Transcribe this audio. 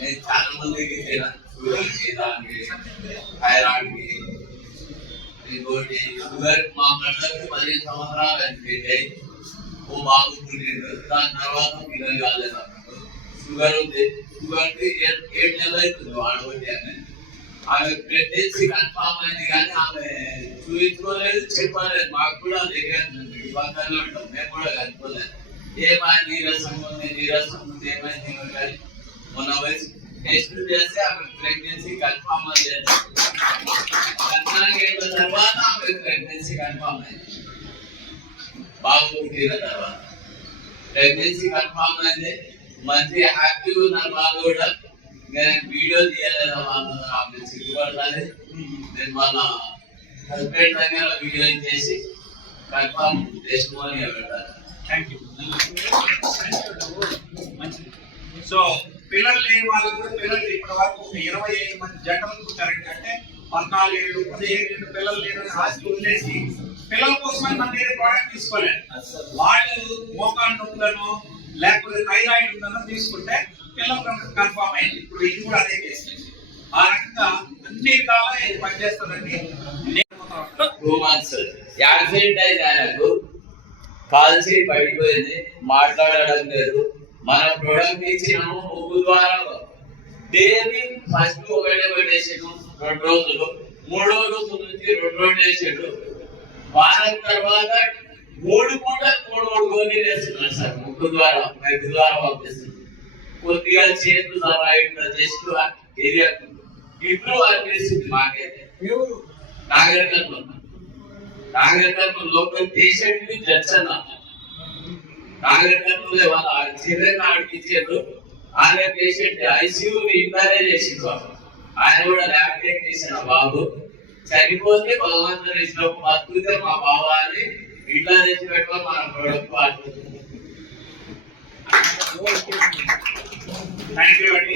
నేను చాలా మందికి షుగర్కి దానికి థైరాయిడ్కి ఇంకోటి షుగర్ మా బ్రదర్కి 15 సంవత్సరాలు అనిపించాయి. ఓ బాబు పుట్టిండు. దాని తర్వాత పిల్లలు కాలేదు అన్నట్టు. షుగర్ ఉంది. షుగర్కి 7 నెలలు అవుతుంది వాడబట్టి అని. ఆమె ప్రెగ్నెన్సీ కన్ఫామ్ అయింది కానీ ఆమె చూపించుకోలేదు, చెప్పలేదు. మాకు కూడా దగ్గర ఇబ్బందులు ఉంటాం, మేము కూడా కనుక్కోలేదు. ఏమైనా నీరసం ఉంది ఏమైంది కానీ మొన్న వయసు టెస్ట్ చేస్తే ఆమె ప్రెగ్నెన్సీ కన్ఫామ్ అయింది. 14 ఏళ్ళ తర్వాత ఆమె ప్రెగ్నెన్సీ కన్ఫామ్ అయింది. బాబు పుట్టిన తర్వాత ప్రెగ్నెన్సీ కన్ఫామ్ అయింది. మంచి హ్యాపీగా ఉన్నారు వాళ్ళు కూడా. నేను వీడియో తీయలేదు, ఆమె సిగ్గుపడాలి. నేను వాళ్ళ హస్బెండ్ దగ్గర వీడియో చేసి కన్ఫామ్ టెస్ట్ మనీ పెట్టాలి. Thank you. సో పిల్లలు లేని వాళ్ళు కూడా పిల్లలు ఇప్పటి వరకు 25 మంది జంటలు పుట్టారంటే అంటే 14 ఏళ్ళు 15 ఏళ్ళు పిల్లలు లేని ఆస్తి వదిలేసి పిల్లల కోసమని మన వేరే ప్రోడక్ట్ తీసుకోలేదు. వాళ్ళు మోకాలు నొప్పులను లేకపోతే థైరాయిడ్ ఉందనో తీసుకుంటే పిల్లలు కన్ఫామ్ అయింది. ఇప్పుడు ఇది కూడా అదే కేసు. ఆ రకంగా అన్ని విధాలా ఇది పనిచేస్తుందండి. 2 months యాక్సిడెంట్ అయింది, ఆయనకు కాల్చి పడిపోయింది, మాట్లాడడం లేదు. మన ప్రొడక్ట్ ఇచ్చినాము ముగ్గు ద్వారా డైలీ ఫస్ట్ ఒకటే పెట్టేసాడు 2 రోజులు, 3 రోజుల నుంచి 2 రోజులు వేసాడు. వారం తర్వాత 3 పూటలు 3 గోళీలు వేస్తున్నాడు సార్. ముగ్గు ద్వారా మెగ్గు ద్వారా పంపిస్తుంది. కొద్దిగా చేతులు సహాయం జస్ట్ ఏరియా ఇప్పుడు అనిపిస్తుంది మాకైతే. నాగరికర్మ లోకల్ పేషెంట్ జడ్జ్ అన్న నాగరికర్మలో వాళ్ళ చివరిని ఆడిపించారు. ఆయన పేషెంట్ ఐసీయూ ఇంటారే చేసిండు. ఆయన కూడా ల్యాబ్ టెక్నీషియన్ బాబు. చనిపోతే భగవంతుని ఇష్టం, బతుకుతే మా బాబాని ఇంట్లో తెచ్చి పెట్టుకొని మన ప్రొడక్ట్ వాడుతుంది. థ్యాంక్ యూ అండి.